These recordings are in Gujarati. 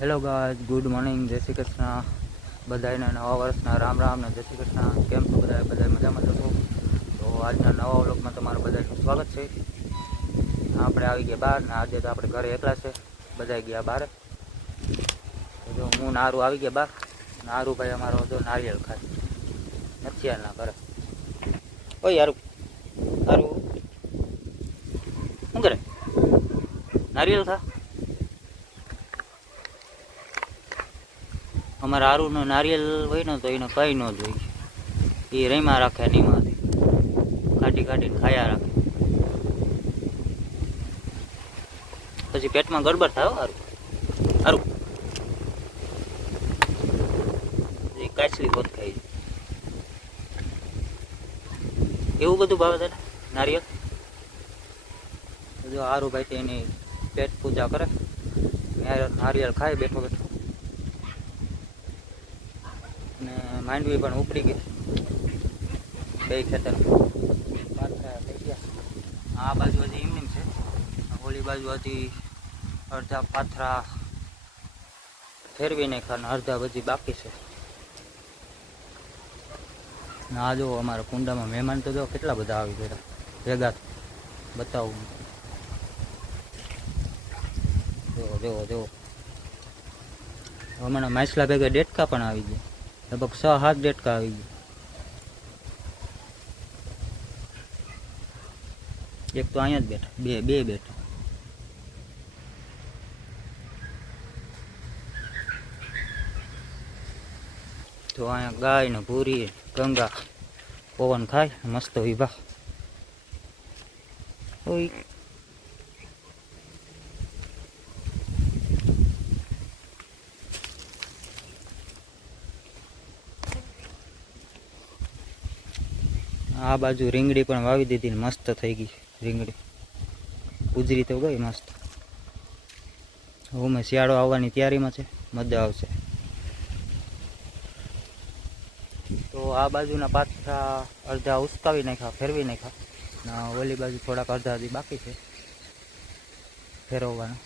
હેલો ગાજ ગુડ મોર્નિંગ જય શ્રી કૃષ્ણ. બધાને નવા વર્ષના રામ રામ ને જય શ્રી કૃષ્ણ. કેમ છો બધા બધા મજામાં છો? તો આજના નવા વ્લોગમાં તમારું બધાનું સ્વાગત છે. આપણે આવી ગયા બહાર ને આજે તો આપણે ઘરે એકલા છે. બધા ગયા બહાર. જો હું નારું આવી ગયા બહાર. નારું ભાઈ અમારો હતો, નારિયેળ ખાય નથી ના ઘરે. ઓય યાર સારું શું કરે? નારિયેળ ખા. અમારે આરુનો નારિયેલ હોય ને તો એને કંઈ ન જોઈએ એ રેમાં રાખે નીમાંથી કાઢી કાઢીને ખાયા રાખે. પછી પેટમાં ગડબડ થાય સારું હારું. એ કાચલી હોત ખાઈ. એવું બધું ભાવે તને નારિયેળ જો હારું ભાઈ, એની પેટ પૂજા કરે. નારિયેળ ખાય બેઠો બેઠો ને માંડવી પણ ઉપડી ગઈ. બે ખેતર. આ બાજુ હજી એમની છે. ઓલી બાજુ હજી અડધા પાથરા ફેરવી નાખ્યા ને અડધા બધી બાકી છે. આ જો અમારા કુંડામાં મહેમાન તો જો કેટલા બધા આવી ગયા. ભેગા બતાવું. જો જો જો. હમણાં માછલા ભેગા ડેટકા પણ આવી ગયા. લગભગ છ સાત ડેટકા આવી ગયા એક તો અહીંયા જ બેઠા, બે બે બેઠા. તો અહીંયા ગાય ને ભૂરી, ગંગા, પવન ખાય, મસ્ત વિભા આ બાજુ રીંગણી પણ વાવી દીધી મસ્ત થઈ ગઈ રીંગણી. ઉજરી તો ગઈ મસ્ત. હું મેં શિયાળો આવવાની તૈયારીમાં છે, મજા આવશે. તો આ બાજુના પાથરા અડધા ઉસકાવી નાખ્યા, ફેરવી નાખ્યા. ને ઓલી બાજુ થોડાક અડધા હજી બાકી છે, ફેરવવાના.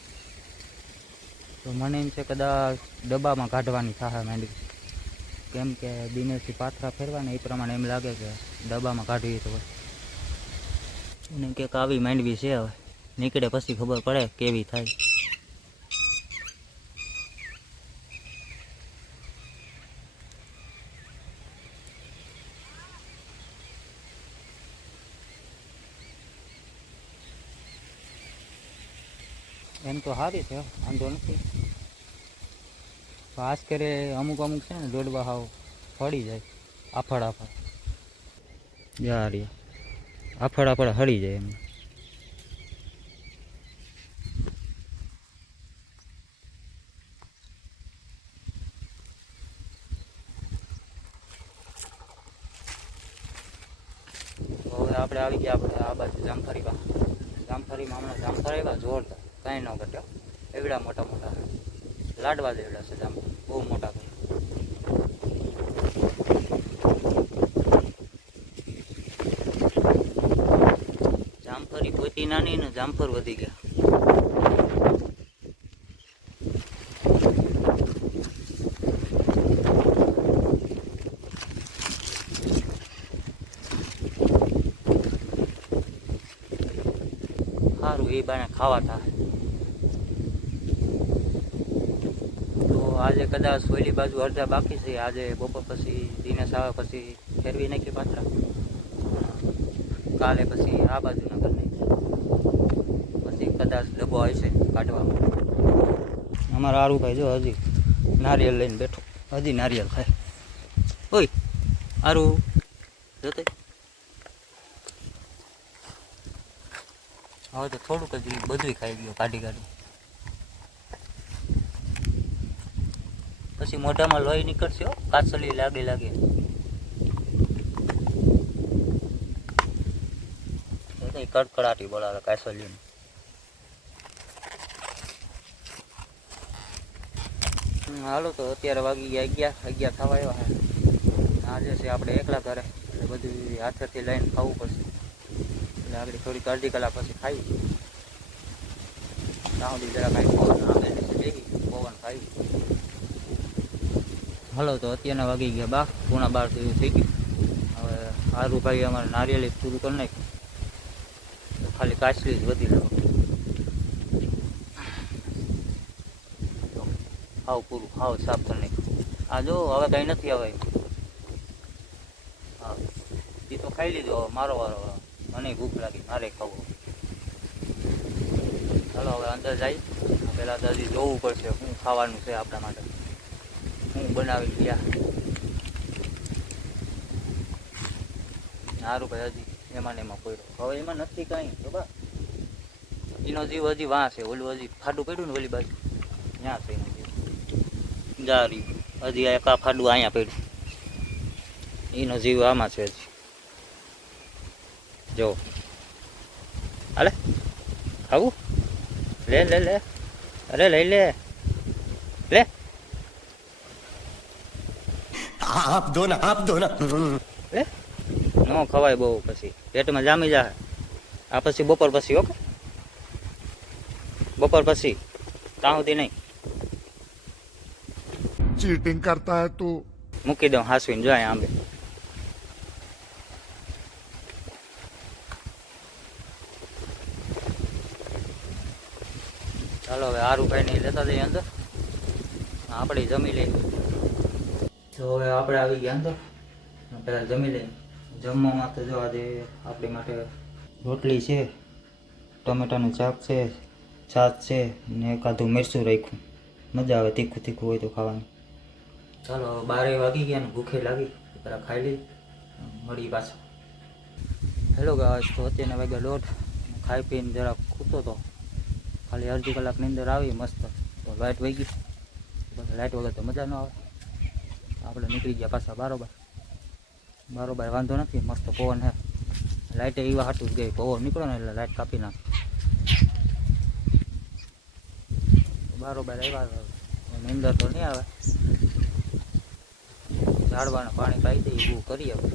તો મને એમ છે કદાચ ડબ્બામાં કાઢવાની થાય માંડવી. કેમ કે દિનેશથી પાથરા ફેરવાના, એ પ્રમાણે એમ લાગે કે ડબ્બામાં કાઢવી તો એને કંઈક આવી માંડવી છે હવે. નીકળે પછી ખબર પડે કેવી થાય. એમ તો સારી છે, વાંધો નથી. ખાસ કરે અમુક અમુક છે ને દોડવા હાવ ફળી જાય આફળ આફળ યાર આફળ આફળ હળી જાય એમ. આપણે આવી ગયા આપણે આ બાજુ જામફરીમાં જામફરીમાં હમણાં જામફળ આવ્યા, જોરદાર. કાંઈ ન ઘટ્યો. એવડા મોટા મોટા. લાડવા જેવડા છે જામ બહુ મોટા છે પોતી નાની ને જામફર વધી ગયા. સારું એ બાને ખાવા થાય તો આજે કદાચ સોયલી બાજુ અડધા બાકી છે. આજે બપોર પછી, દિનેશ આવે પછી ફેરવી નાખી પાછળ કાલે પછી આ બાજુ નગર પછી કદાચ ડબ્બો આવશે કાઢવામાં. અમારા આરુભાઈ જો હજી નારિયેળ લઈને બેઠો. હજી નારિયેળ ખાય. ઓય, આરુ જોતે હવે તો થોડુંક જ બધું ખાઈ ગયું, કાઢી કાઢી. પછી મોઢામાં લોહી નીકળશે કાચલી લાગે લાગે. તો તો ઈ કડકડાટી બોલાવે કાચલીને હમ, હાલો તો અત્યારે વાગી ગયા અગિયાર અગિયાર થવા આવ્યા છે. આજે છે આપણે એકલા ઘરે એટલે બધું હાથેથી લઈને ખાવું પડશે. એટલે આગળ થોડીક અડધી કલાક પછી ખાઈ. ત્યાં સુધી જરા કાંઈ પવન આવે એટલે જઈ પવન ખાઈ. હાલો તો અત્યારના વાગી ગયા બા પૂણા બાર જેવું થઈ ગયું. હવે સારું ભાઈ અમારે નારિયેલી પૂરું કરી નાખ્યું. તો ખાલી કાચલી જ વધી રહ્યો હાવ પૂરું, હાવ સાફ કરી નાખ્યું. આ જો, હવે કંઈ નથી હવે. હા. એ તો ખાઈ લીધો મારો વારો મને ભૂખ લાગી, મારે ખાવું. ચાલો હવે અંદર જાય. પહેલાં હજી જોવું પડશે શું ખાવાનું છે આપણા માટે. હું બનાવી ગયા સારું ભાઈ, હજી. એમાં ને એમાં પડ્યો હવે એમાં નથી કાંઈ તો બા એનો જીવ હજી વાં છે ઓલું હજી ફાડું પડ્યું ને ઓલી બાજુ ત્યાં છે એનો જીવ જારી હજી આ કા ફાડું અહીંયા પડ્યું એનો જીવ આમાં છે હજી જો હાલે ખાવું લે લે લે અરે લઈ લે લે आप दो ना आप दो ना લે ન ખવાય બહુ પછી પેટમાં જામી જાય આ પછી બપોર પછી ઓકે બપોર પછી ત્યાં સુધી નહીં ચીટિંગ કરતા હે તું મૂકી દઉં હાસવીને જાય આંબે ચાલો હવે આરું કઈ નહીં લેતા જઈએ અંદર આપણે જમી લઈએ તો હવે આપણે આવી ગયા અંદર પહેલાં જમી લઈએ જમવામાં તો જો આજે આપણી માટે રોટલી છે, ટમેટાનું શાક છે, છાશ છે ને એકાદું મરચું રાખ્યું. મજા આવે તીખું તીખું હોય તો ખાવાનું. ચાલો બારે વાગી ગયા ને ભૂખે લાગી. પેલા ખાઈ લઈ મળી પાછો. હેલો ગાઈસ તો અત્યારના વાગ્યા દોઢ. ખાઈ પીને જરાક ખૂતો તો. ખાલી અડધી કલાકની અંદર આવી, મસ્ત. તો લાઇટ વહી ગઈ. લાઇટ વગર તો મજા ન આવે. આપણે નીકળી ગયા પાછા બારોબાર. બારોબાર વાંધો નથી, મસ્ત પવન હે. લાઇટે એવા હાટું જ ગઈ પવન નીકળો ને એટલે લાઇટ કાપી નાખે. બરોબર આવ્યા નીંદર તો નહીં આવે. ઝાડવાને પાણી પાઈ દે એવું કરીએ હવે.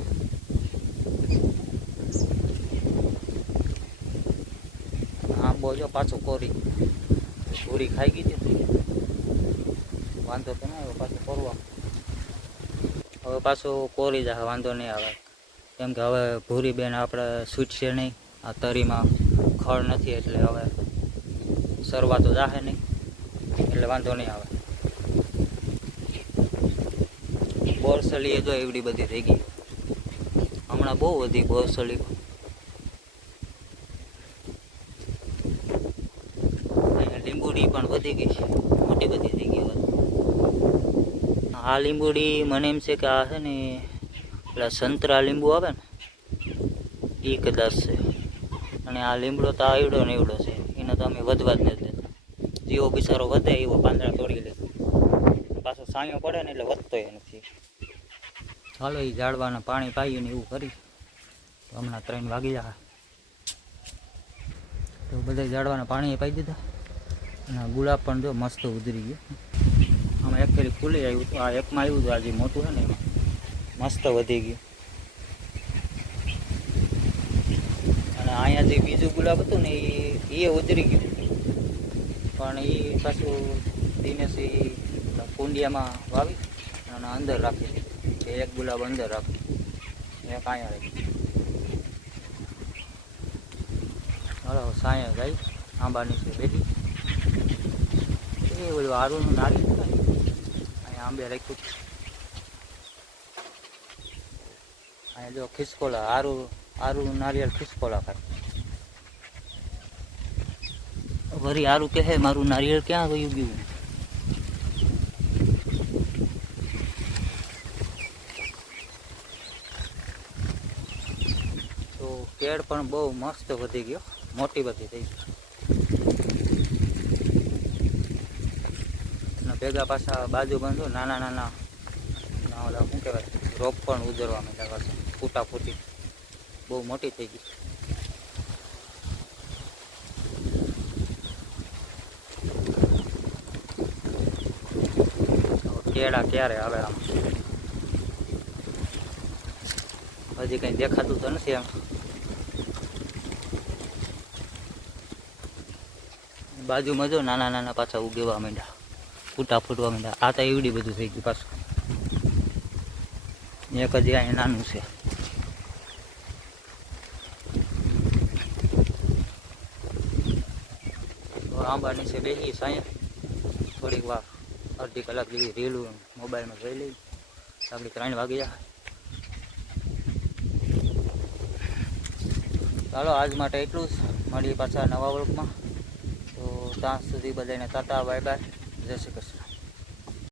આંબો જો પાછો કોરી. કોરી ખાઈ ગઈ હતી. વાંધો તો નહીં આવ્યો પાછું કોરવા. હવે પાછું કોરી જાય, વાંધો નહીં આવે. કેમ કે હવે ભૂરી બેન આપણે છૂટશે નહીં, આ તરીમાં ખડ નથી એટલે હવે સરવા તો જાહે નહીં, એટલે વાંધો નહીં આવે. બોરસલી એ જો એવડી બધી થઈ ગઈ. હમણાં બહુ વધી બોરસલી લીંબુડી પણ વધી ગઈ છે, મોટી બધી થઈ ગઈ આ લીંબુડી મને એમ છે કે આ છે ને, પેલા સંતરા લીંબુ આવે ને એ કદાચ છે. અને આ લીમડો તો આવડો ને એવડો છે. એને તો અમે વધવા જ નથી દેતા. જેવો બિચારો વધે એવો પાંદડા તોડી લે. પાછો સાયો પડે ને એટલે વધતો નથી. ચાલો એ ઝાડવાના પાણી પાઈએ ને એવું કરી. હમણાં ત્રણ વાગી જાય તો બધા ઝાડવાના પાણી પાઈ દીધા. અને ગુલાબ પણ જો મસ્ત ઉતરી ગયો. આમાં એક ફેરી ખુલી આવ્યું હતું આ એકમાં આવ્યું હતું આજે મોટું છે ને એમાં મસ્ત વધી ગયું. અને અહીંયા જે બીજું ગુલાબ હતું ને એ એ ઉતરી ગયું. પણ એ પાછું દિનેશી કુંડિયામાં વાવી અને અંદર રાખી દીધું. એક ગુલાબ અંદર રાખી એક અહીંયા રાખી હલો સાયા ગઈ આંબાની છે બેટી એ બધું આરુનું નારી છે ને અહીંયા આંબે રાખ્યું અહીંયા જો ખિસકોલા આરુ આરુનું નારિયેળ ખિસકોલા ખાય વરી આરું કહે મારું નારિયેળ ક્યાં ગયું ગયું તો કેળ પણ બહુ મસ્ત વધી ગયો, મોટી બધી થઈ ગઈ અને ભેગા પાછા બાજુ બાંધો, નાના નાના ઓલા શું કહેવાય, રોપ પણ ઉજરવા માંડ્યા પાછા ફૂટા ફૂટી બહુ મોટી થઈ ગઈ. કેળા ક્યારે આવે આમ? હજી કઈ દેખાતું તો નથી એમ. બાજુમાં જો નાના નાના પાછા ઉગેવા માંડ્યા. ફૂટા ફૂટવા માંડ્યા. આ તો એવડી બધું થઈ ગયું પાછું. એક જ અહીંયા નાનું છે. આંબા નીચે બેસી સાંઈ થોડીક વાર અડધી કલાક જેવી રીલું મોબાઈલમાં જોઈ લઈ. આપણે ત્રણ વાગ્યા. ચાલો, આજ માટે એટલું જ. મળીએ પાછા નવા વર્ગમાં તો ત્યાં સુધી બધાને તાતા બાય બાય જય શ્રી કૃષ્ણ.